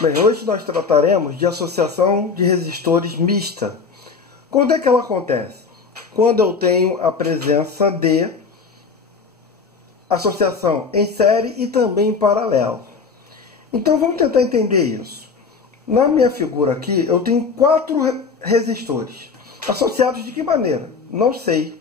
Bem, hoje nós trataremos de associação de resistores mista. Quando é que ela acontece? Quando eu tenho a presença de associação em série e também em paralelo. Então vamos tentar entender isso. Na minha figura aqui eu tenho 4 resistores. Associados de que maneira? Não sei.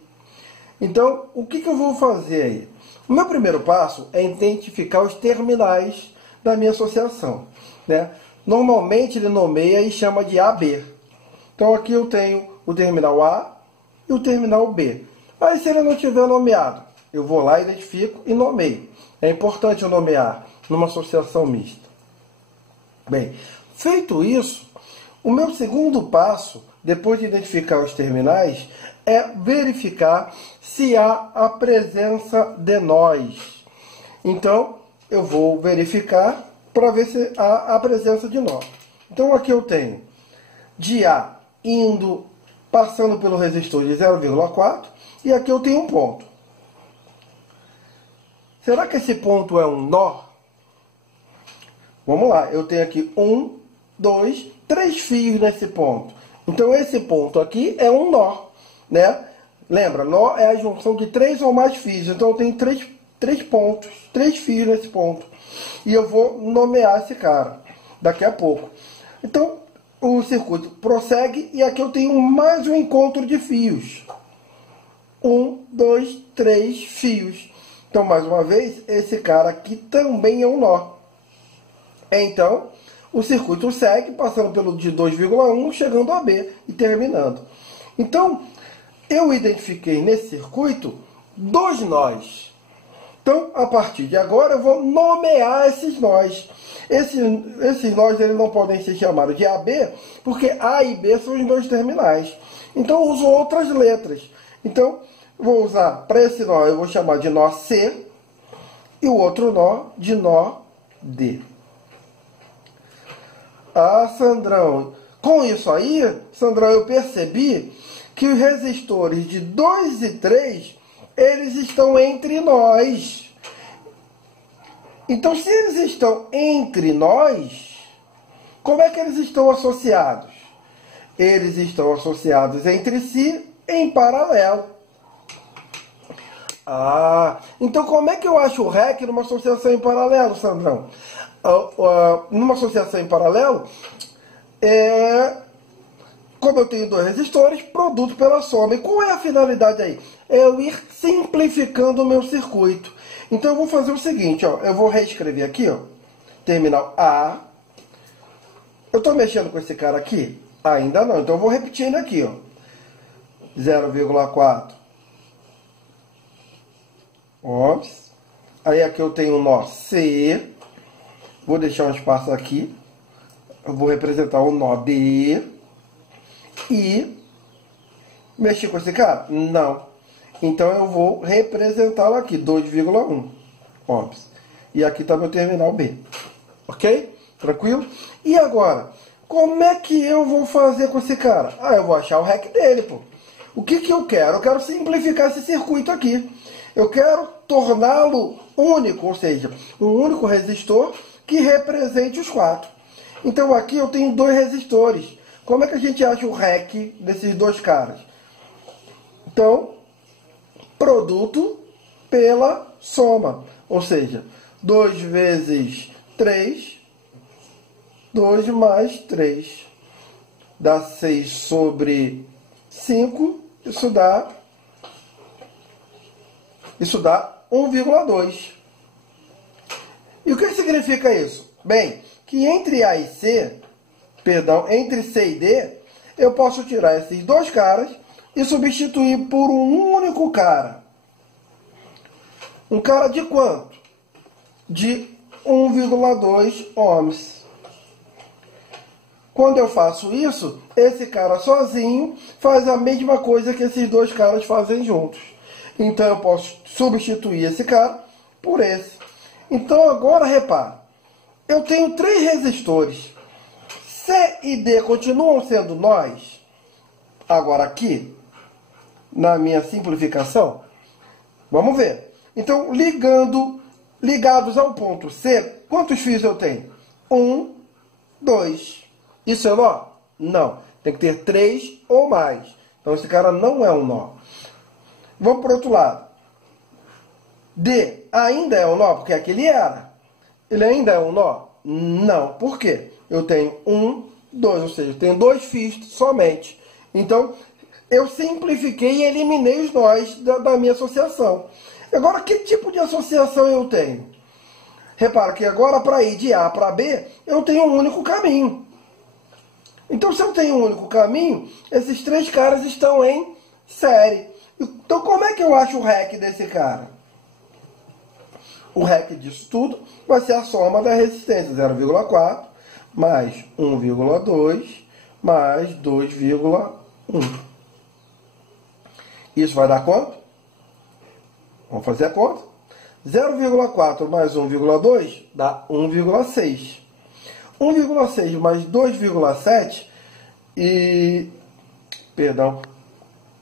Então o que eu vou fazer aí? O meu primeiro passo é identificar os terminais da minha associação, né? Normalmente ele nomeia e chama de AB. Então aqui eu tenho o terminal A e o terminal B. Aí se ele não tiver nomeado, eu vou lá, identifico e nomeio. É importante eu nomear numa associação mista. Bem, feito isso, o meu segundo passo, depois de identificar os terminais, é verificar se há a presença de nós. Então, eu vou verificar para ver se há a presença de nó. Então, aqui eu tenho de A passando pelo resistor de 0,4 e aqui eu tenho um ponto. Será que esse ponto é um nó? Vamos lá, eu tenho aqui 1, 2, 3 fios nesse ponto. Então, esse ponto aqui é um nó, né? Lembra, nó é a junção de 3 ou mais fios. Então, eu tenho 3 pontos, 3 fios nesse ponto. E eu vou nomear esse cara daqui a pouco. Então, o circuito prossegue e aqui eu tenho mais um encontro de fios. 1, 2, 3 fios. Então, mais uma vez, esse cara aqui também é um nó. Então, o circuito segue, passando pelo de 2,1, chegando a B e terminando. Então, eu identifiquei nesse circuito 2 nós. Então, a partir de agora, eu vou nomear esses nós. Esses nós eles não podem ser chamados de AB, porque A e B são os 2 terminais. Então, eu uso outras letras. Então, vou usar, para esse nó, eu vou chamar de nó C, e o outro nó de nó D. Ah, Sandrão, com isso aí, Sandrão, eu percebi que os resistores de 2 e 3, eles estão entre nós. Então, se eles estão entre nós, como é que eles estão associados? Eles estão associados entre si em paralelo. Ah, então como é que eu acho o REC numa associação em paralelo, Sandrão? Numa associação em paralelo, como eu tenho 2 resistores, produto pela soma. E qual é a finalidade aí? É eu ir simplificando o meu circuito. Então eu vou fazer o seguinte, ó, eu vou reescrever aqui, ó, terminal A. Eu estou mexendo com esse cara aqui? Ainda não, então eu vou repetir ele aqui, ó, 0,4. Ops. Aí aqui eu tenho o nó C. Vou deixar um espaço aqui. Eu vou representar o nó D. E mexer com esse cara? Não. Então eu vou representá-lo aqui, 2,1. Ops. E aqui está meu terminal B. Ok? Tranquilo? E agora, como é que eu vou fazer com esse cara? Ah, eu vou achar o REC dele, pô. O que eu quero? Eu quero simplificar esse circuito aqui. Eu quero torná-lo único, ou seja, um único resistor que represente os 4. Então aqui eu tenho 2 resistores. Como é que a gente acha o REC desses 2 caras? Então, produto pela soma. Ou seja, 2 vezes 3, 2 mais 3. Dá 6 sobre 5, isso dá 1,2. E o que significa isso? Bem, que entre A e C, entre C e D, eu posso tirar esses 2 caras e substituir por um único cara. Um cara de quanto? De 1,2 ohms. Quando eu faço isso, esse cara sozinho faz a mesma coisa que esses 2 caras fazem juntos. Então eu posso substituir esse cara por esse. Então agora repara, eu tenho 3 resistores. C e D continuam sendo nós. Agora aqui, na minha simplificação, vamos ver. Então ligados ao ponto C, quantos fios eu tenho? 1, 2. Isso é nó? Não. Tem que ter 3 ou mais. Então esse cara não é um nó. Vamos para o outro lado. D ainda é um nó, porque aqui ele era. Ele ainda é um nó? Não. Por quê? Eu tenho 1, 2, ou seja, eu tenho 2 fios somente. Então, eu simplifiquei e eliminei os nós da minha associação. Agora, que tipo de associação eu tenho? Repara que agora, para ir de A para B, eu tenho um único caminho. Então, se eu tenho um único caminho, esses 3 caras estão em série. Então, como é que eu acho o REC desse cara? O REC disso tudo vai ser a soma da resistência, 0,4 mais 1,2 mais 2,1. Isso vai dar quanto? Vamos fazer a conta. 0,4 mais 1,2 dá 1,6. 1,6 mais 2,7 e... Perdão.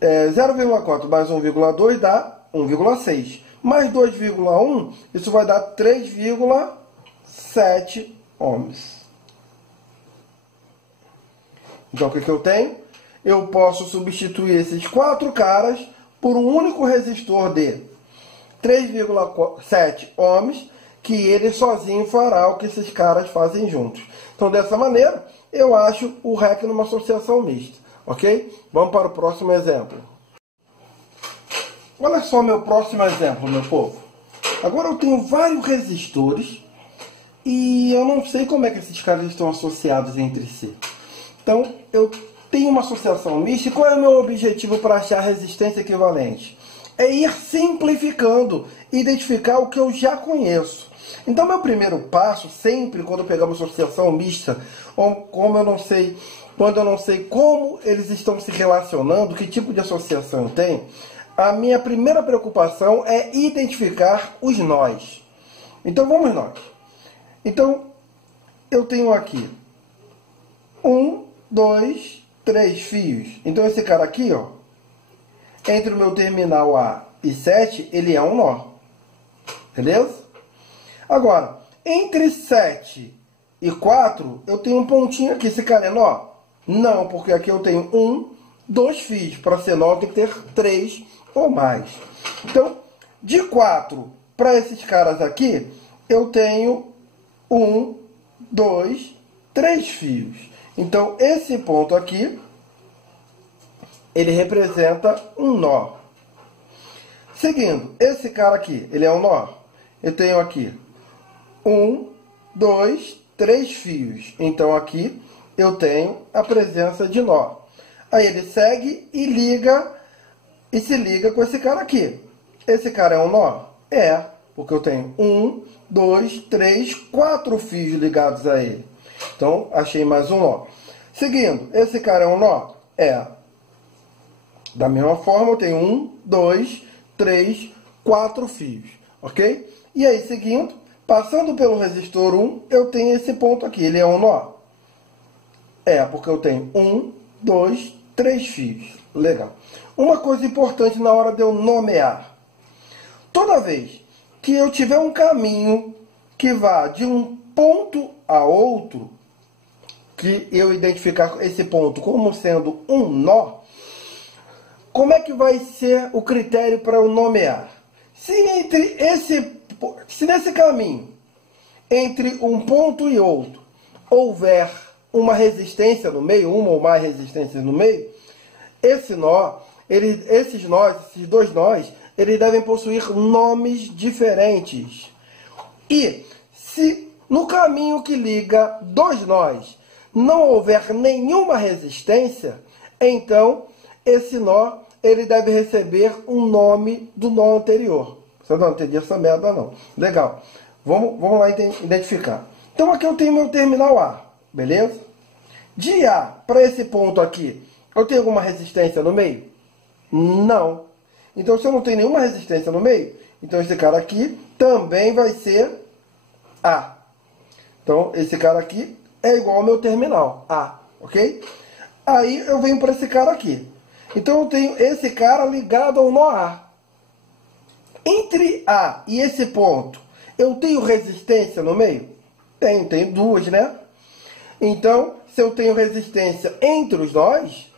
0,4 mais 1,2 dá 1,6. Mais 2,1, isso vai dar 3,7 ohms. Então, o que eu tenho? Eu posso substituir esses 4 caras por um único resistor de 3,7 ohms, que ele sozinho fará o que esses caras fazem juntos. Então, dessa maneira, eu acho o REC numa associação mista. Ok? Vamos para o próximo exemplo. Olha só meu próximo exemplo, meu povo. Agora eu tenho vários resistores e eu não sei como é que esses caras estão associados entre si. Então, eu tenho uma associação mista. E qual é o meu objetivo para achar resistência equivalente? É ir simplificando, identificar o que eu já conheço. Então, meu primeiro passo, sempre quando eu pegar uma associação mista, ou quando eu não sei como eles estão se relacionando, que tipo de associação eu tenho, a minha primeira preocupação é identificar os nós. Então, vamos nós. Então, eu tenho aqui 1, 2, 3 fios. Então, esse cara aqui, ó, entre o meu terminal A e 7, ele é um nó. Beleza? Agora, entre 7 e 4, eu tenho um pontinho aqui. Esse cara é nó? Não, porque aqui eu tenho 2 fios. Para ser nó, tem que ter 3 ou mais. Então, de 4 para esses caras aqui, eu tenho 2, 3 fios. Então, esse ponto aqui, ele representa um nó. Seguindo, esse cara aqui, ele é um nó. Eu tenho aqui 2, 3 fios. Então, aqui eu tenho a presença de nó. Aí ele segue e se liga com esse cara aqui. Esse cara é um nó? É, porque eu tenho 2, 3, 4 fios ligados a ele. Então, achei mais um nó. Seguindo, esse cara é um nó? É. Da mesma forma, eu tenho 2, 3, 4 fios. Ok? E aí, seguindo, passando pelo resistor 1, eu tenho esse ponto aqui. Ele é um nó? É, porque eu tenho 2, 3 fios. Legal. Uma coisa importante na hora de eu nomear. Toda vez que eu tiver um caminho que vá de um ponto a outro, que eu identificar esse ponto como sendo um nó, como é que vai ser o critério para eu nomear? Se nesse caminho, entre um ponto e outro, houver uma resistência no meio, uma ou mais resistências no meio, esses dois nós, eles devem possuir nomes diferentes. E se no caminho que liga 2 nós não houver nenhuma resistência, então esse nó ele deve receber um nome do nó anterior. Você não entendi essa merda não. Legal. Vamos lá identificar. Então aqui eu tenho meu terminal A, beleza? De A para esse ponto aqui, eu tenho alguma resistência no meio? Não. Então se eu não tenho nenhuma resistência no meio, então esse cara aqui também vai ser A. Então esse cara aqui é igual ao meu terminal, A, ok? Aí eu venho para esse cara aqui. Então eu tenho esse cara ligado ao nó A. Entre A e esse ponto, eu tenho resistência no meio? Tenho 2, né? Então, se eu tenho resistência entre os nós,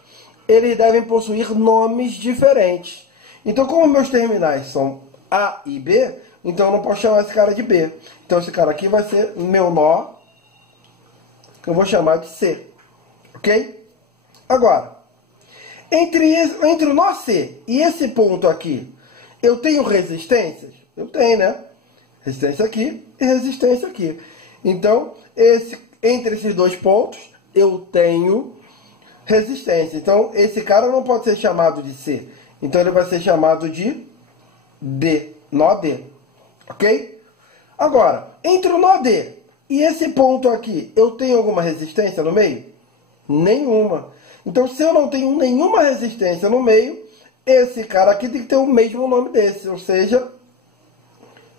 eles devem possuir nomes diferentes. Então, como meus terminais são A e B, então eu não posso chamar esse cara de B. Então, esse cara aqui vai ser meu nó, que eu vou chamar de C. Ok? Agora, entre o nó C e esse ponto aqui, eu tenho resistências? Eu tenho, né? Resistência aqui e resistência aqui. Então, entre esses dois pontos, eu tenho resistência. Então, esse cara não pode ser chamado de C. Então, ele vai ser chamado de D. Nó D. Ok? Agora, entre o nó D e esse ponto aqui, eu tenho alguma resistência no meio? Nenhuma. Então, se eu não tenho nenhuma resistência no meio, esse cara aqui tem que ter o mesmo nome desse. Ou seja,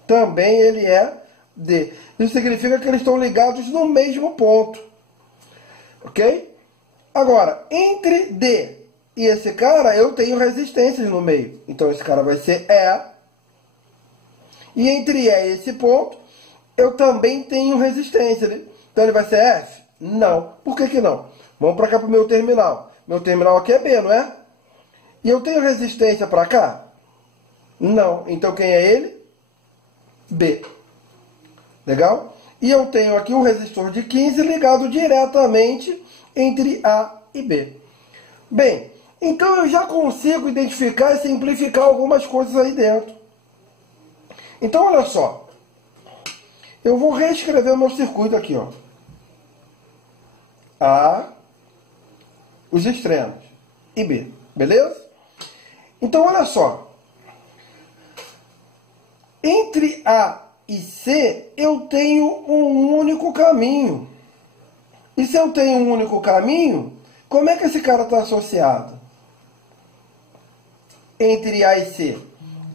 também ele é D. Isso significa que eles estão ligados no mesmo ponto. Ok? Agora, entre D e esse cara, eu tenho resistências no meio. Então, esse cara vai ser E. E entre E e esse ponto, eu também tenho resistência. Então, ele vai ser F? Não. Por que não? Vamos para cá para o meu terminal. Meu terminal aqui é B, não é? E eu tenho resistência para cá? Não. Então, quem é ele? B. Legal? E eu tenho aqui um resistor de 15 ligado diretamente entre A e B. Bem, então eu já consigo identificar e simplificar algumas coisas aí dentro. Então, olha só. Eu vou reescrever o meu circuito aqui, ó. A, os extremos, e B. Beleza? Então, olha só. Entre A e C, eu tenho um único caminho. E se eu tenho um único caminho, como é que esse cara está associado? Entre A e C.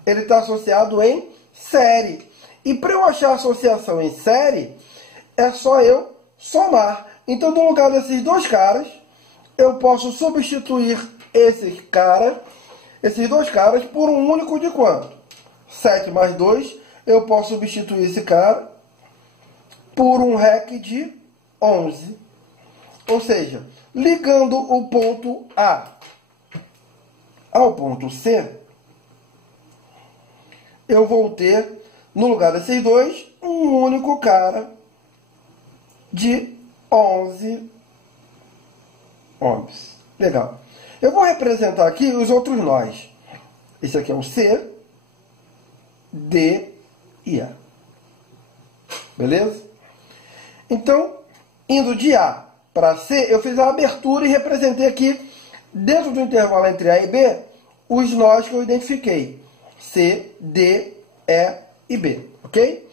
Ele está associado em série. E para eu achar a associação em série, é só eu somar. Então, no lugar desses dois caras, eu posso substituir esses dois caras por um único de quanto? 7 mais 2, eu posso substituir esse cara por um REC de 11. Ou seja, ligando o ponto A ao ponto C, eu vou ter, no lugar desses dois, um único cara de 11 ohms. Legal. Eu vou representar aqui os outros nós. Esse aqui é o C, D e A. Beleza? Então, indo de A para C, eu fiz a abertura e representei aqui, dentro do intervalo entre A e B, os nós que eu identifiquei. C, D, E e B. Ok?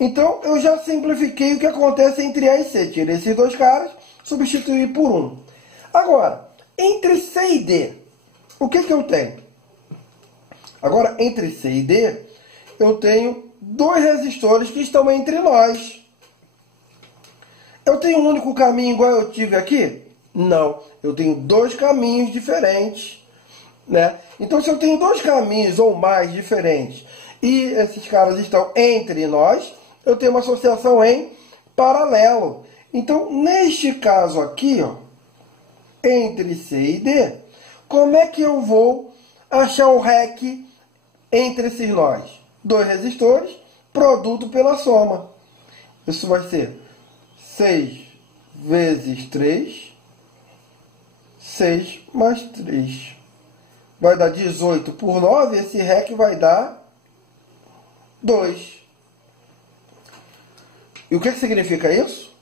Então, eu já simplifiquei o que acontece entre A e C. Tirei esses dois caras, substituí por um. Agora, entre C e D, o que eu tenho? Agora, entre C e D, eu tenho dois resistores que estão entre nós. Eu tenho um único caminho igual eu tive aqui? Não. Eu tenho dois caminhos diferentes, né? Então, se eu tenho dois caminhos ou mais diferentes e esses caras estão entre nós, eu tenho uma associação em paralelo. Então, neste caso aqui, ó, entre C e D, como é que eu vou achar o REC entre esses nós? Dois resistores, produto pela soma. Isso vai ser 6 vezes 3, 6 mais 3. Vai dar 18 por 9, esse REC vai dar 2. E o que significa isso?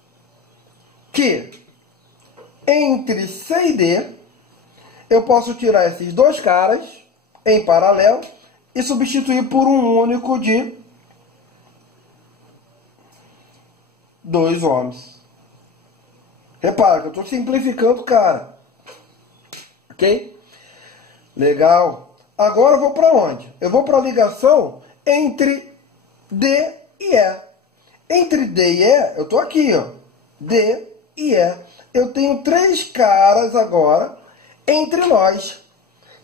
Que entre C e D, eu posso tirar esses dois caras em paralelo e substituir por um único de 2 ohms. Repara que eu estou simplificando, cara. Ok? Legal. Agora eu vou para onde? Eu vou para a ligação entre D e E. Entre D e E, eu estou aqui, ó. D e E. Eu tenho três caras agora entre nós.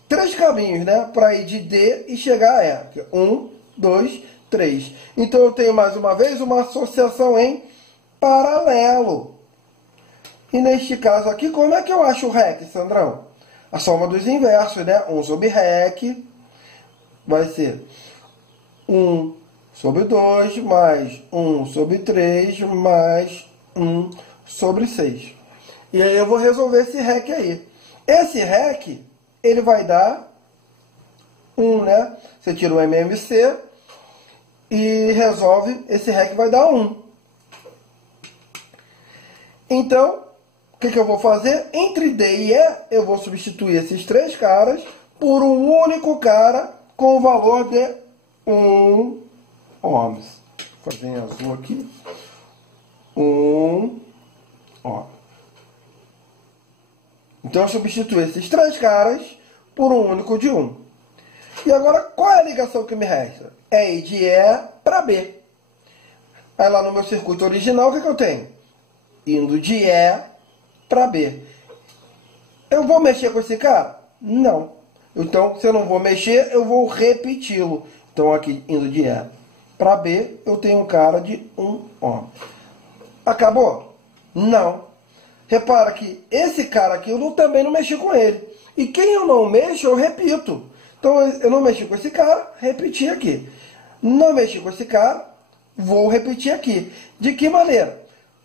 Três caminhos, né? Para ir de D e chegar a E. 1, 2, 3. Então eu tenho mais uma vez uma associação em paralelo. E neste caso aqui, como é que eu acho o REC, Sandrão? A soma dos inversos, né? 1 sobre REC vai ser 1 sobre 2 mais 1 sobre 3 mais 1 sobre 6. E aí eu vou resolver esse REC aí. Esse REC, ele vai dar 1, né? Você tira o MMC e resolve, esse REC vai dar 1. Então, o que eu vou fazer? Entre D e E, eu vou substituir esses três caras por um único cara com o valor de 1 ohms. Vou fazer em azul aqui. 1 ohm. Então, eu substituo esses três caras por um único de 1. E agora, qual é a ligação que me resta? É ir de E para B. Aí lá no meu circuito original, o que eu tenho? Indo de E para B. Eu vou mexer com esse cara? Não. Então, se eu não vou mexer, eu vou repeti-lo. Então, aqui, indo de E para B, eu tenho um cara de 1 ohm. Acabou? Não. Repara que esse cara aqui, eu também não mexi com ele. E quem eu não mexo, eu repito. Então, eu não mexi com esse cara, repeti aqui. Não mexi com esse cara, vou repetir aqui. De que maneira?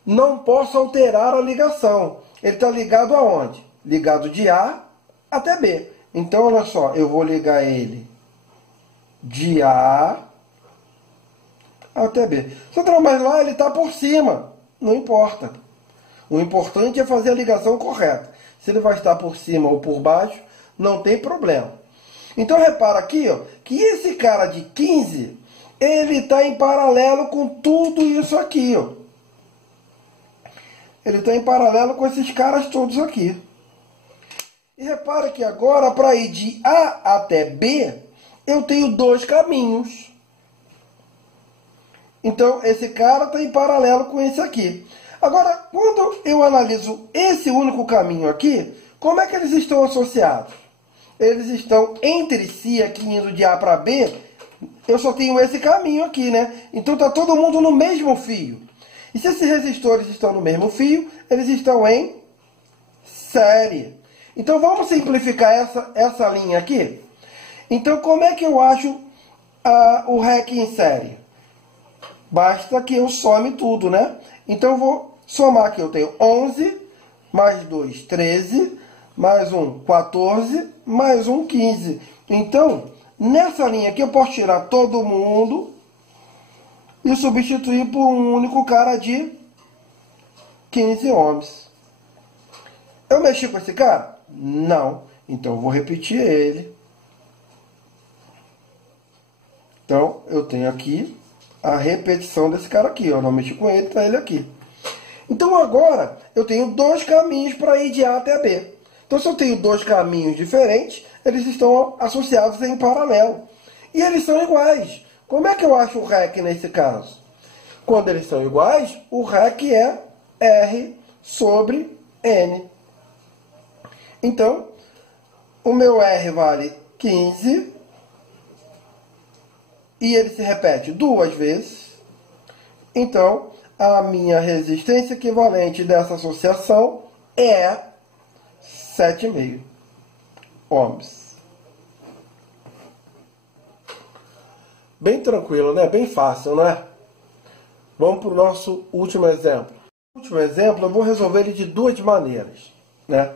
Não posso alterar a ligação. Ele está ligado aonde? Ligado de A até B. Então, olha só, eu vou ligar ele de A até B. Só mas lá ele está por cima. Não importa. O importante é fazer a ligação correta. Se ele vai estar por cima ou por baixo, não tem problema. Então, repara aqui, ó, que esse cara de 15, ele está em paralelo com tudo isso aqui, ó. Ele está em paralelo com esses caras todos aqui. E repara que agora, para ir de A até B, eu tenho dois caminhos. Então, esse cara está em paralelo com esse aqui. Agora, quando eu analiso esse único caminho aqui, como é que eles estão associados? Eles estão entre si aqui, indo de A para B. Eu só tenho esse caminho aqui, né? Então, está todo mundo no mesmo fio. E se esses resistores estão no mesmo fio, eles estão em série. Então, vamos simplificar essa linha aqui? Então, como é que eu acho o REC em série? Basta que eu some tudo, né? Então, eu vou somar aqui. Eu tenho 11, mais 2, 13, mais 1, 14, mais 1, 15. Então, nessa linha aqui, eu posso tirar todo mundo e substituir por um único cara de 15 ohms. Eu mexi com esse cara? Não. Então, eu vou repetir ele. Então, eu tenho aqui a repetição desse cara aqui. Eu não mexi com ele, está ele aqui. Então, agora, eu tenho dois caminhos para ir de A até B. Então, se eu tenho dois caminhos diferentes, eles estão associados em paralelo. E eles são iguais. Como é que eu acho o REC nesse caso? Quando eles são iguais, o REC é R sobre N. Então, o meu R vale 15. E ele se repete duas vezes. Então, a minha resistência equivalente dessa associação é 7,5 ohms. Bem tranquilo, né? Bem fácil, não é? Vamos para o nosso último exemplo. O último exemplo eu vou resolver ele de duas maneiras, né?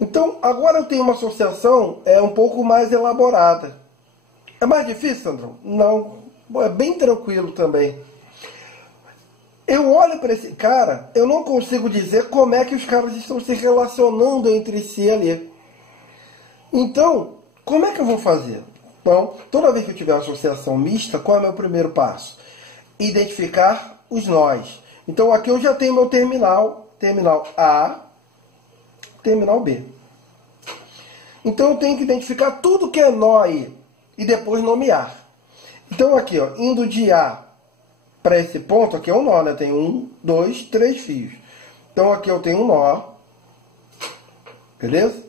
Então, agora eu tenho uma associação um pouco mais elaborada. É mais difícil, Sandrão? Não. É bem tranquilo também. Eu olho para esse cara, eu não consigo dizer como é que os caras estão se relacionando entre si ali. Então, como é que eu vou fazer? Então, toda vez que eu tiver uma associação mista, qual é o meu primeiro passo? Identificar os nós. Então, aqui eu já tenho meu terminal A, terminal B. Então, eu tenho que identificar tudo que é nó aí e depois nomear. Então, aqui, ó, indo de A para esse ponto, aqui é um nó, né? Tem 1, 2, 3 fios. Então, aqui eu tenho um nó. Beleza?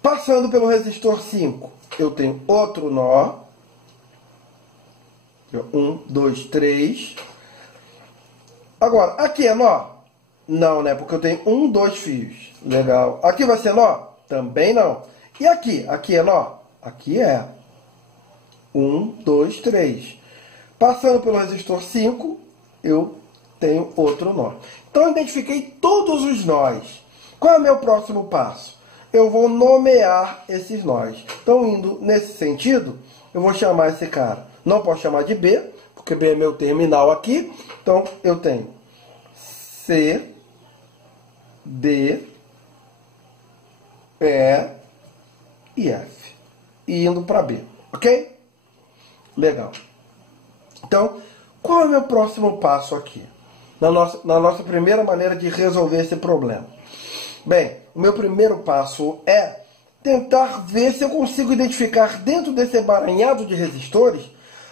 Passando pelo resistor 5, eu tenho outro nó. 1, 2, 3. Agora, aqui é nó? Não, né? Porque eu tenho um, dois fios. Legal. Aqui vai ser nó? Também não. E aqui? Aqui é nó? Aqui é. 1, 2, 3. Passando pelo resistor 5, eu tenho outro nó. Então, eu identifiquei todos os nós. Qual é o meu próximo passo? Eu vou nomear esses nós. Então, indo nesse sentido, eu vou chamar esse cara. Não posso chamar de B, porque B é meu terminal aqui. Então, eu tenho C, D, E e F. E indo para B. Ok? Legal. Então, qual é o meu próximo passo aqui? Na nossa primeira maneira de resolver esse problema. Bem, o meu primeiro passo é tentar ver se eu consigo identificar dentro desse emaranhado de resistores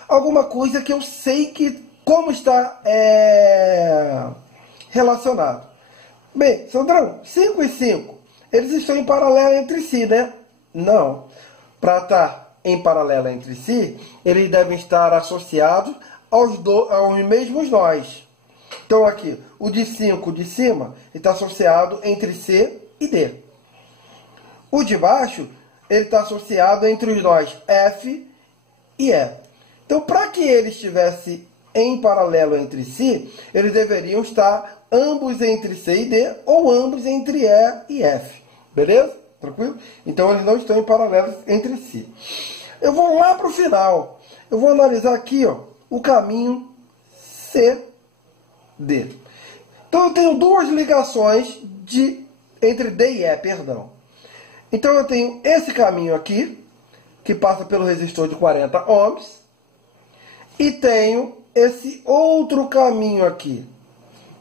alguma coisa que eu sei que como está relacionado. Bem, Sandrão, 5 e 5, eles estão em paralelo entre si, né? Não. Para estar em paralelo entre si, eles devem estar associados aos mesmos nós. Então aqui, o de 5 de cima está associado entre C e D. O de baixo, ele está associado entre os nós F e E. Então, para que eles estivessem em paralelo entre si, eles deveriam estar ambos entre C e D ou ambos entre E e F. Beleza? Tranquilo? Então, eles não estão em paralelo entre si. Eu vou lá para o final. Eu vou analisar aqui, ó, o caminho C, D. Então, eu tenho duas ligações entre D e E, perdão. Então, eu tenho esse caminho aqui, que passa pelo resistor de 40 ohms, e tenho esse outro caminho aqui.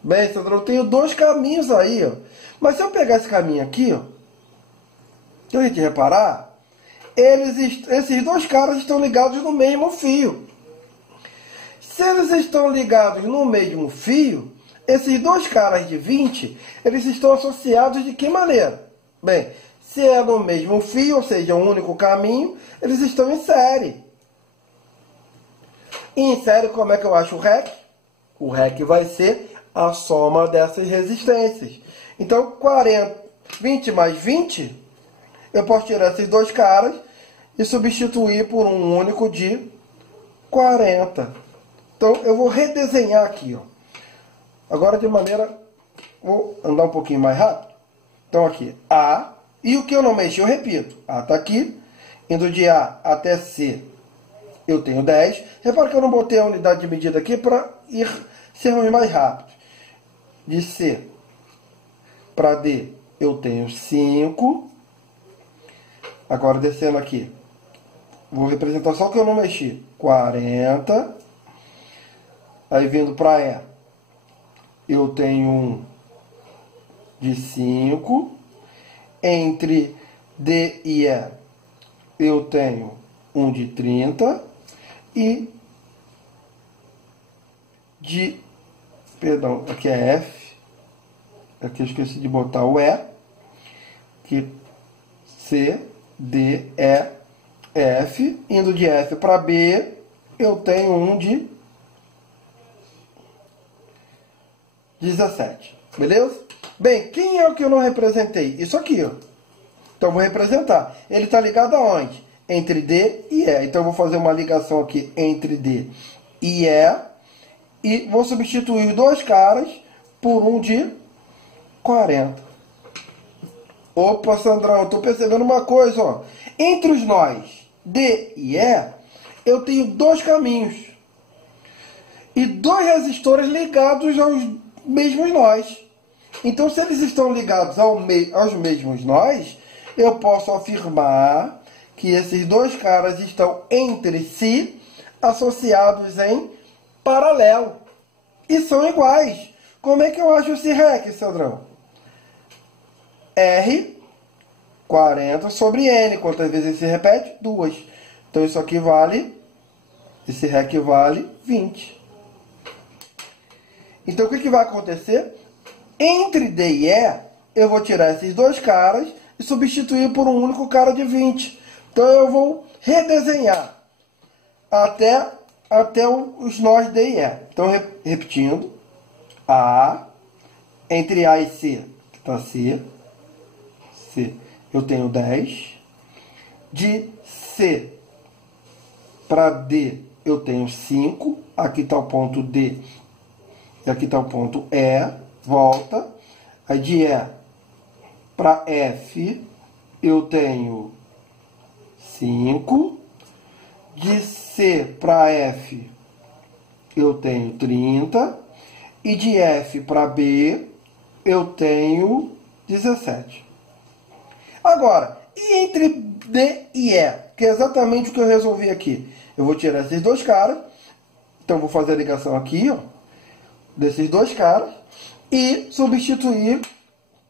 Bem, Sandro, eu tenho dois caminhos aí, ó. Mas se eu pegar esse caminho aqui, ó, se a gente reparar, esses dois caras estão ligados no mesmo fio. Se eles estão ligados no mesmo fio, esses dois caras de 20, eles estão associados de que maneira? Bem, se é no mesmo fio, ou seja, um único caminho, eles estão em série. E em série, como é que eu acho o REC? O REC vai ser a soma dessas resistências. Então, 20 mais 20, eu posso tirar esses dois caras e substituir por um único de 40. Então, eu vou redesenhar aqui, ó. Agora, de maneira... Vou andar um pouquinho mais rápido. Então, aqui, A. E o que eu não mexi, eu repito. A está aqui. Indo de A até C, eu tenho 10. Repara que eu não botei a unidade de medida aqui para sermos mais rápidos. De C para D, eu tenho 5. Agora, descendo aqui, vou representar só o que eu não mexi. 40. Aí, vindo para E, eu tenho um de 5. Entre D e E, eu tenho um de 30. E perdão, aqui é F. Aqui eu esqueci de botar o E. Aqui C, D, E, F. Indo de F para B, eu tenho um de 17. Beleza? Bem, quem é o que eu não representei? Isso aqui, ó. Então, eu vou representar. Ele está ligado aonde? Entre D e E. Então, eu vou fazer uma ligação aqui entre D e E. E vou substituir os dois caras por um de 40. Opa, Sandrão, eu estou percebendo uma coisa, ó. Entre os nós D e E, eu tenho dois caminhos. E dois resistores ligados aos mesmos nós. Então, se eles estão ligados aos mesmos nós, eu posso afirmar que esses dois caras estão entre si, associados em paralelo. E são iguais. Como é que eu acho esse REC, Sandrão? R, 40 sobre N. Quantas vezes se repete? 2. Então, isso aqui vale... Esse REC vale 20. Então, o que vai acontecer? Entre D e E, eu vou tirar esses dois caras e substituir por um único cara de 20. Então, eu vou redesenhar até os nós D e E. Então, repetindo. A, entre A e C, tá C, eu tenho 10. De C para D, eu tenho 5. Aqui está o ponto D e aqui está o ponto E. Volta. Aí de E para F, eu tenho 5. De C para F, eu tenho 30. E de F para B, eu tenho 17. Agora, e entre D e E, que é exatamente o que eu resolvi aqui? Eu vou tirar esses dois caras. Então, vou fazer a ligação aqui, ó, desses dois caras. E substituir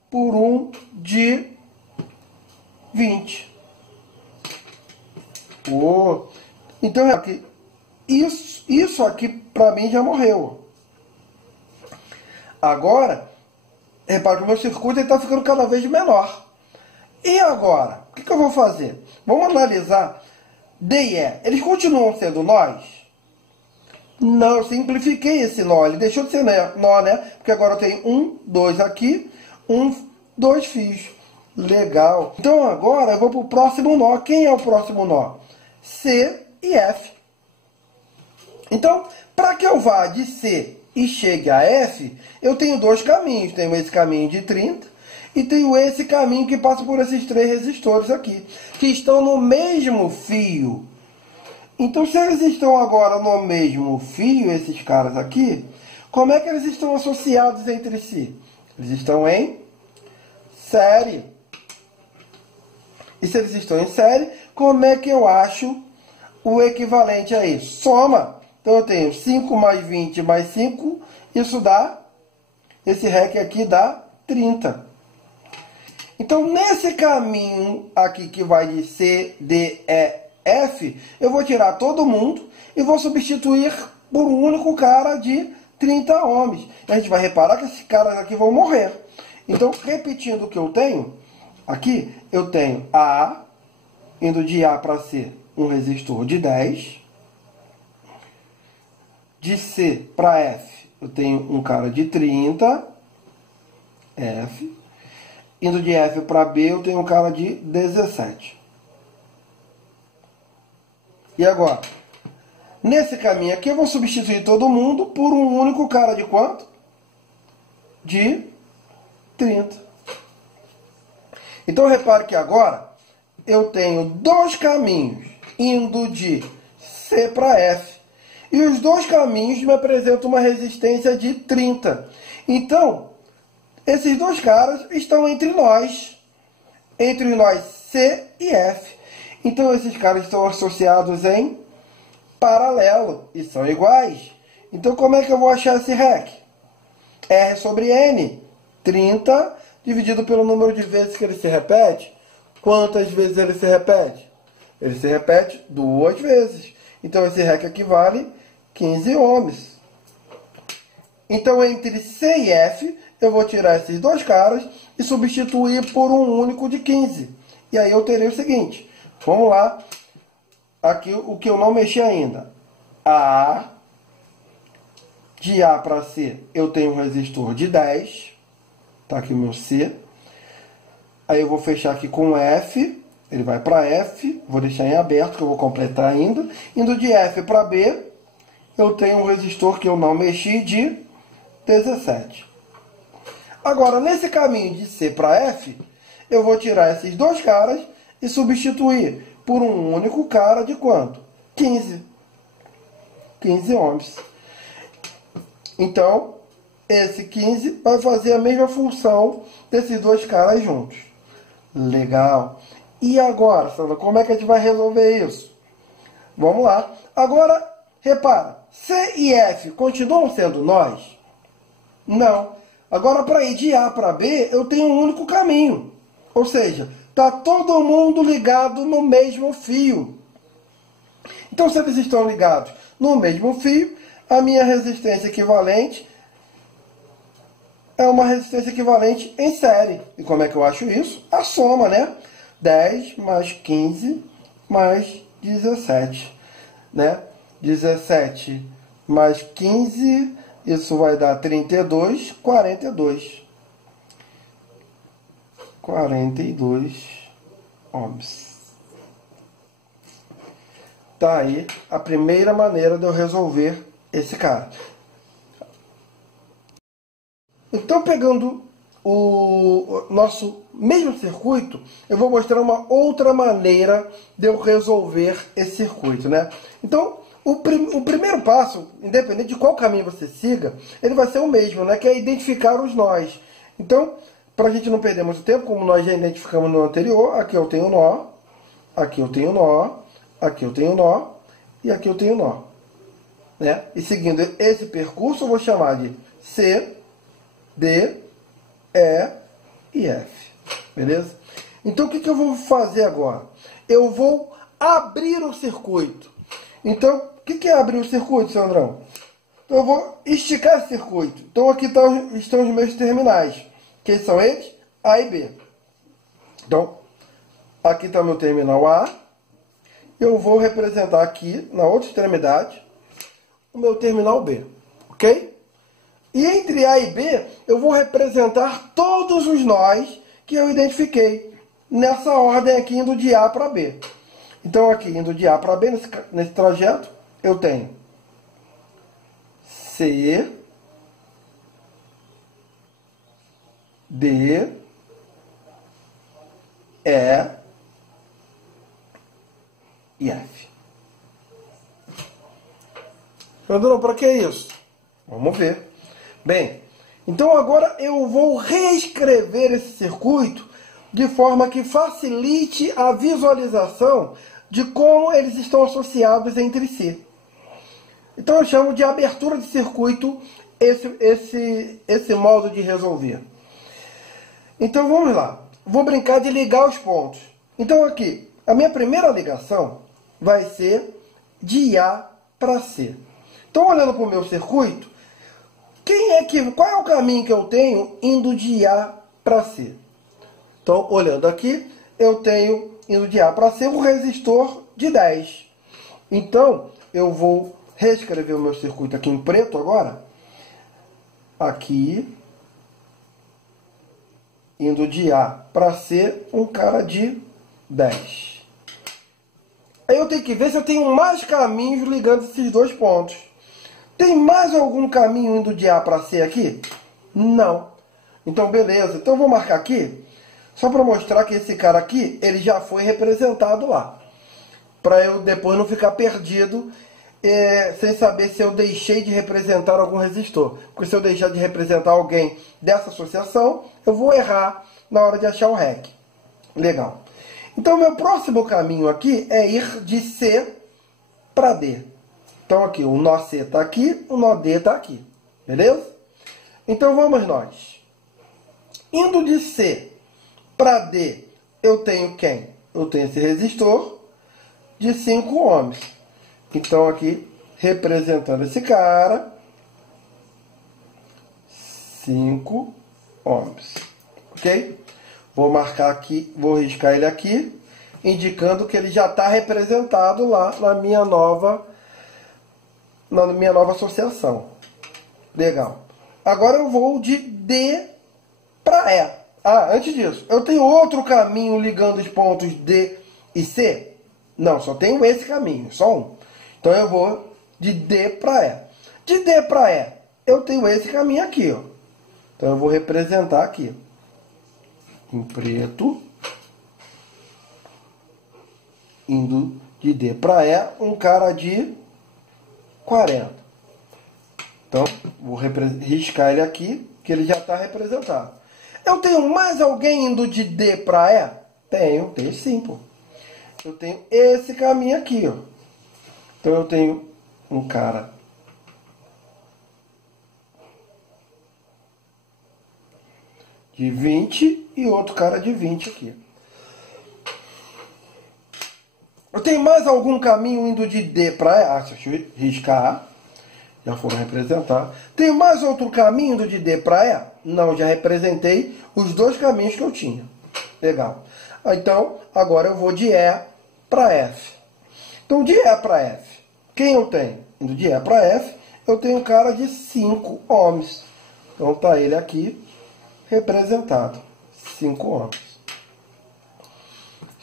por um de 20. Oh. Então, aqui, isso aqui, para mim, já morreu. Agora, repara que o meu circuito está ficando cada vez menor. E agora? O que eu vou fazer? Vamos analisar D e E. Eles continuam sendo nós? Não, eu simplifiquei esse nó. Ele deixou de ser nó, né? Porque agora eu tenho 1, 2 aqui, 2 fios. Legal. Então agora eu vou para o próximo nó. Quem é o próximo nó? C e F. Então, para que eu vá de C e chegue a F, eu tenho dois caminhos. Tenho esse caminho de 30 e tenho esse caminho que passa por esses 3 resistores aqui, que estão no mesmo fio. Então, se eles estão agora no mesmo fio, esses caras aqui, como é que eles estão associados entre si? Eles estão em série. E se eles estão em série, como é que eu acho o equivalente a isso? Soma. Então, eu tenho 5 mais 20 mais 5, isso dá, esse REC aqui dá 30. Então, nesse caminho aqui que vai de C, D, E, F, eu vou tirar todo mundo e vou substituir por um único cara de 30 ohms. E a gente vai reparar que esses caras aqui vão morrer. Então, repetindo o que eu tenho, aqui eu tenho A, indo de A para C, um resistor de 10. De C para F, eu tenho um cara de 30, F. Indo de F para B, eu tenho um cara de 17. E agora? Nesse caminho aqui, eu vou substituir todo mundo por um único cara de quanto? De 30. Então, repare que agora eu tenho dois caminhos indo de C para F. E os dois caminhos me apresentam uma resistência de 30. Então, esses dois caras estão entre nós C e F. Então, esses caras estão associados em paralelo e são iguais. Então, como é que eu vou achar esse REC? R sobre N, 30 dividido pelo número de vezes que ele se repete. Quantas vezes ele se repete? Ele se repete 2 vezes. Então, esse REC equivale 15 ohms. Então, entre C e F, eu vou tirar esses dois caras e substituir por um único de 15. E aí eu terei o seguinte. Vamos lá. Aqui o que eu não mexi ainda. A. De A para C, eu tenho um resistor de 10. Está aqui o meu C. Aí eu vou fechar aqui com F. Ele vai para F. Vou deixar em aberto, que eu vou completar ainda. Indo de F para B, eu tenho um resistor que eu não mexi de 17. Agora, nesse caminho de C para F, eu vou tirar esses dois caras e substituir por um único cara de quanto? 15. 15 ohms. Então, esse 15 vai fazer a mesma função desses dois caras juntos. Legal. E agora, Sandra, como é que a gente vai resolver isso? Vamos lá. Agora, repara, C e F continuam sendo nós? Não. Agora, para ir de A para B, eu tenho um único caminho. Ou seja, está todo mundo ligado no mesmo fio. Então, se eles estão ligados no mesmo fio, a minha resistência equivalente é uma resistência equivalente em série. E como é que eu acho isso? A soma, né? 10 mais 15 mais 17. Né? 17 mais 15, isso vai dar 32, 42. 42 ohms. Tá aí a primeira maneira de eu resolver esse cara. Então, pegando o nosso mesmo circuito, eu vou mostrar uma outra maneira de eu resolver esse circuito, né? Então, o primeiro passo, independente de qual caminho você siga, ele vai ser o mesmo, né? Que é identificar os nós. Então, para a gente não perder muito tempo, como nós já identificamos no anterior, aqui eu tenho nó, aqui eu tenho nó, aqui eu tenho nó e aqui eu tenho nó, né? E seguindo esse percurso, eu vou chamar de C, D, E e F. Beleza? Então, o que eu vou fazer agora? Eu vou abrir o circuito. Então, o que é abrir o circuito, Sandrão? Então, eu vou esticar esse circuito. Então, aqui estão os meus terminais. Que são eles? A e B. Então, aqui está o meu terminal A. Eu vou representar aqui, na outra extremidade, o meu terminal B. Ok? E entre A e B, eu vou representar todos os nós que eu identifiquei. Nessa ordem aqui, indo de A para B. Então, aqui, indo de A para B, nesse trajeto, eu tenho C, D, E e F. Andrão, para que isso? Vamos ver. Bem, então agora eu vou reescrever esse circuito de forma que facilite a visualização de como eles estão associados entre si. Então eu chamo de abertura de circuito esse modo de resolver. Então vamos lá. Vou brincar de ligar os pontos. Então aqui, a minha primeira ligação vai ser de A para C. Então olhando para o meu circuito, qual é o caminho que eu tenho indo de A para C? Então, olhando aqui, eu tenho, indo de A para C, um resistor de 10. Então, eu vou reescrever o meu circuito aqui em preto agora. Aqui, indo de A para C, um cara de 10. Aí eu tenho que ver se eu tenho mais caminhos ligando esses dois pontos. Tem mais algum caminho indo de A para C aqui? Não. Então, beleza. Então, eu vou marcar aqui, só para mostrar que esse cara aqui, ele já foi representado lá. Para eu depois não ficar perdido, sem saber se eu deixei de representar algum resistor. Porque se eu deixar de representar alguém dessa associação, eu vou errar na hora de achar o REC. Legal. Então, meu próximo caminho aqui é ir de C para D. Então, aqui, o nó C está aqui, o nó D está aqui. Beleza? Então, vamos nós. Indo de C para D, eu tenho quem? Eu tenho esse resistor de 5 ohms. Então, aqui, representando esse cara, 5 ohms. Ok? Vou marcar aqui, vou riscar ele aqui, indicando que ele já está representado lá na minha nova associação. Legal. Agora eu vou de D para E. Ah, antes disso, eu tenho outro caminho ligando os pontos D e C? Não, só tenho esse caminho, só um. Então eu vou de D para E. De D para E, eu tenho esse caminho aqui, ó. Então eu vou representar aqui, em preto, indo de D para E, um cara de 40. Então, vou riscar ele aqui, que ele já está representado. Eu tenho mais alguém indo de D para E? Tenho sim, pô. Eu tenho esse caminho aqui, ó. Então, eu tenho um cara de 20 e outro cara de 20 aqui. Eu tenho mais algum caminho indo de D para E? Ah, deixa eu riscar A. Já foram representar. Tem mais outro caminho indo de D para E? Não, já representei os dois caminhos que eu tinha. Legal. Então, agora eu vou de E para F. Então, de E para F, quem eu tenho? Indo de E para F, eu tenho um cara de 5 ohms. Então, está ele aqui representado. 5 ohms.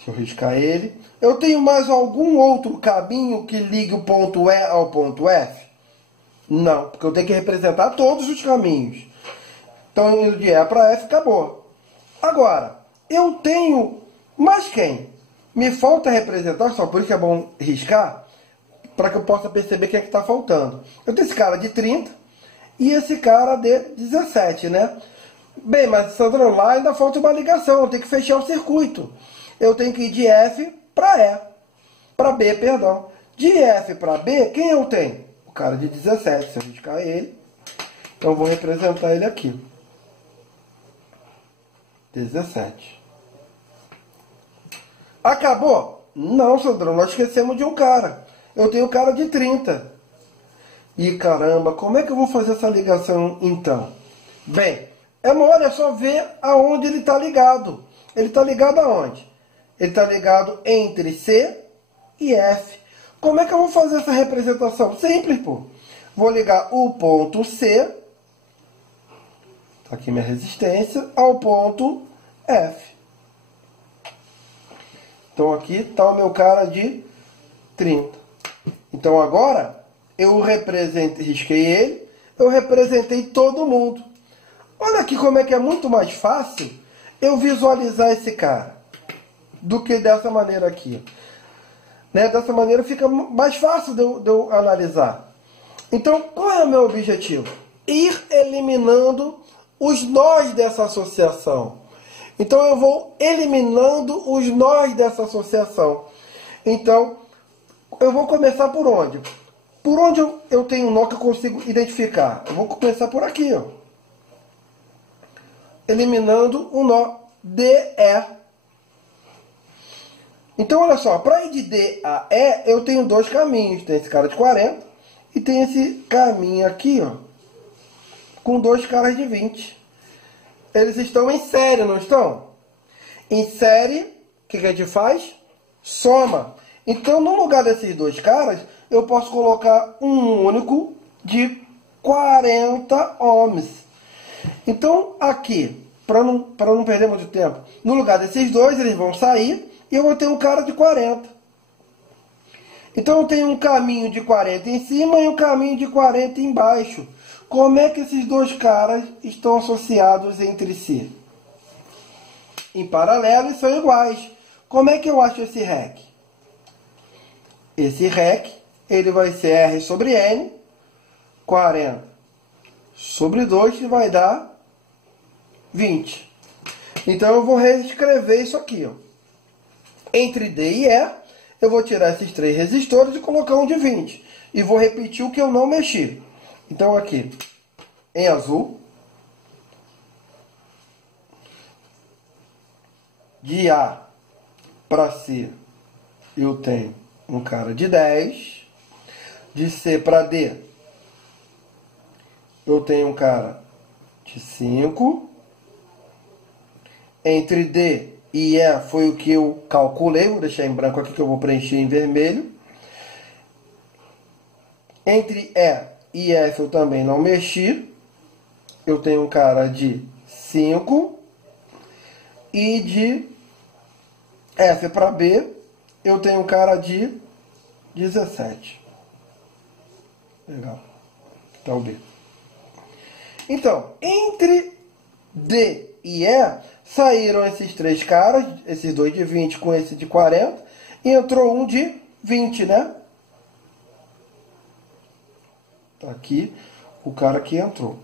Deixa eu riscar ele. Eu tenho mais algum outro caminho que ligue o ponto E ao ponto F? Não, porque eu tenho que representar todos os caminhos. Então, indo de E para F, acabou. Agora, eu tenho mais quem? Me falta representar, só por isso que é bom riscar, para que eu possa perceber quem é que está faltando. Eu tenho esse cara de 30 e esse cara de 17, né? Bem, mas Sandra, lá ainda falta uma ligação, eu tenho que fechar o circuito. Eu tenho que ir de F para E, para B, perdão. De F para B, quem eu tenho? O cara de 17, se eu riscar ele, então eu vou representar ele aqui. 17. Acabou? Não, Sandrão, nós esquecemos de um cara. Eu tenho um cara de 30. E caramba, como é que eu vou fazer essa ligação então? Bem, é só ver aonde ele está ligado. Ele está ligado aonde? Ele está ligado entre C e F. Como é que eu vou fazer essa representação? Simples, pô. Vou ligar o ponto C, tá aqui minha resistência, ao ponto F. Então aqui está o meu cara de 30. Então agora eu risquei ele, eu representei todo mundo. Olha aqui como é que é muito mais fácil eu visualizar esse cara do que dessa maneira aqui. Né? Dessa maneira fica mais fácil de eu analisar. Então, qual é o meu objetivo? Ir eliminando os nós dessa associação. Então, eu vou eliminando os nós dessa associação. Então, eu vou começar por onde? Por onde eu tenho um nó que eu consigo identificar? Eu vou começar por aqui, ó. Eliminando o nó DE. Então, olha só, para ir de D a E, eu tenho dois caminhos. Tem esse cara de 40 e tem esse caminho aqui, ó, com dois caras de 20. Eles estão em série, não estão? Em série, o que a gente faz? Soma. Então, no lugar desses dois caras, eu posso colocar um único de 40 ohms. Então, aqui, para não perder muito tempo, no lugar desses dois, eles vão sair e eu vou ter um cara de 40. Então, eu tenho um caminho de 40 em cima e um caminho de 40 embaixo. Como é que esses dois caras estão associados entre si? Em paralelo e são iguais. Como é que eu acho esse REC? Esse REC, ele vai ser R sobre N, 40 sobre 2, que vai dar 20. Então, eu vou reescrever isso aqui, ó. Entre D e E, eu vou tirar esses três resistores e colocar um de 20. E vou repetir o que eu não mexi. Então, aqui, em azul, de A para C, eu tenho um cara de 10. De C para D, eu tenho um cara de 5. Entre D e E foi o que eu calculei. Vou deixar em branco aqui que eu vou preencher em vermelho. Entre E e F eu também não mexi. Eu tenho um cara de 5. E de F para B, eu tenho um cara de 17. Legal. Então, B. Então, entre D e E, saíram esses três caras, esses dois de 20 com esse de 40, e entrou um de 20, né? Tá aqui o cara que entrou.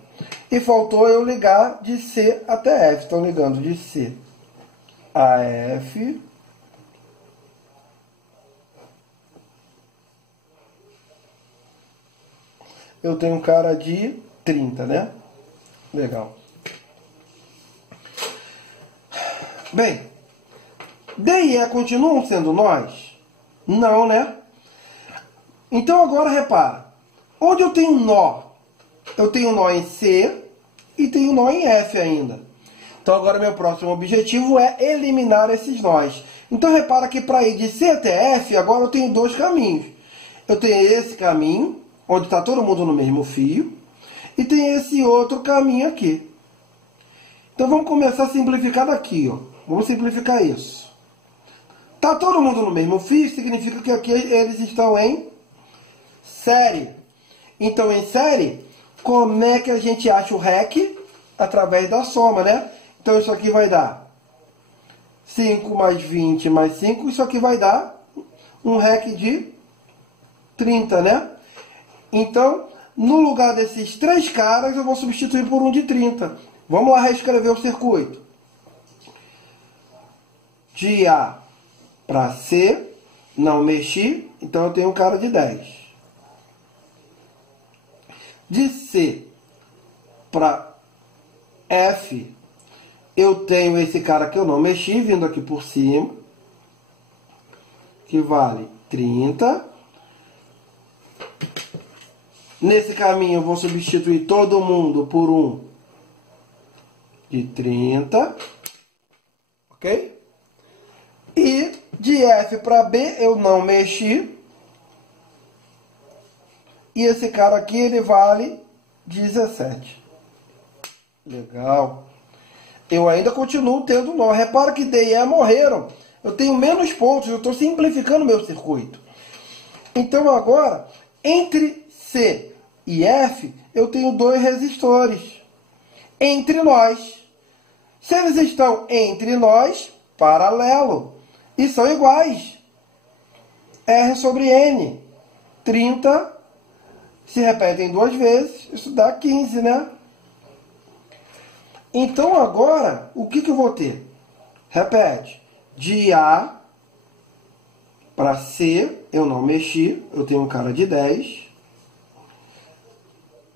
E faltou eu ligar de C até F. Estão ligando de C a F. Eu tenho um cara de 30, né? Legal. Bem, D e E continuam sendo nós? Não, né? Então agora repara. Onde eu tenho um nó? Eu tenho um nó em C e tenho um nó em F ainda. Então agora meu próximo objetivo é eliminar esses nós. Então repara que para ir de C até F, agora eu tenho dois caminhos. Eu tenho esse caminho, onde está todo mundo no mesmo fio, e tem esse outro caminho aqui. Então vamos começar a simplificar daqui, ó. Vamos simplificar isso. Tá todo mundo no mesmo fio, significa que aqui eles estão em série. Então, em série, como é que a gente acha o REC? Através da soma, né? Então, isso aqui vai dar 5 mais 20 mais 5. Isso aqui vai dar um REC de 30, né? Então, no lugar desses 3 caras, eu vou substituir por um de 30. Vamos lá reescrever o circuito. De A para C, não mexi, então eu tenho um cara de 10. De C para F, eu tenho esse cara que eu não mexi, vindo aqui por cima, que vale 30. Nesse caminho eu vou substituir todo mundo por um de 30. Ok? E de F para B eu não mexi. E esse cara aqui ele vale 17. Legal. Eu ainda continuo tendo nó. Repara que D e E morreram. Eu tenho menos pontos. Eu estou simplificando meu circuito. Então agora, entre C e F, eu tenho 2 resistores. Entre nós. Se eles estão entre nós, paralelo. E são iguais. R sobre N. 30 se repetem 2 vezes. Isso dá 15, né? Então agora, o que eu vou ter? Repete. De A para C, eu não mexi. Eu tenho um cara de 10.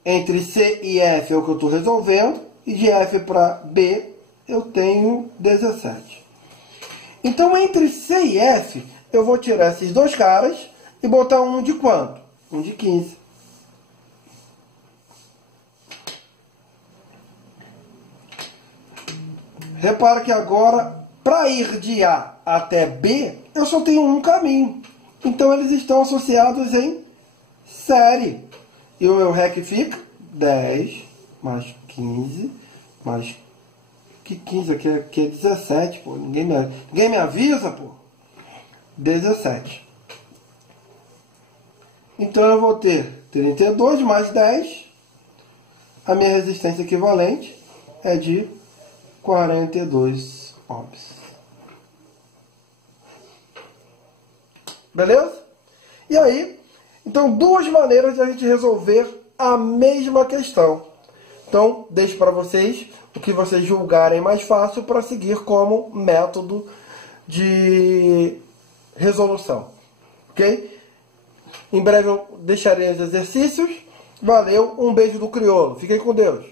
Entre C e F é o que eu estou resolvendo. E de F para B, eu tenho 17. Então, entre C e F, eu vou tirar esses 2 caras e botar um de quanto? Um de 15. Repara que agora, para ir de A até B, eu só tenho um caminho. Então, eles estão associados em série. E o meu REC fica 10 mais 15 mais... Que 15 aqui é 17, pô. Ninguém me avisa, pô. 17. Então eu vou ter 32 mais 10. A minha resistência equivalente é de 42 ohms. Beleza? E aí, então 2 maneiras de a gente resolver a mesma questão. Então, deixo para vocês o que vocês julgarem mais fácil para seguir como método de resolução. Ok? Em breve eu deixarei os exercícios. Valeu, um beijo do crioulo. Fiquem com Deus.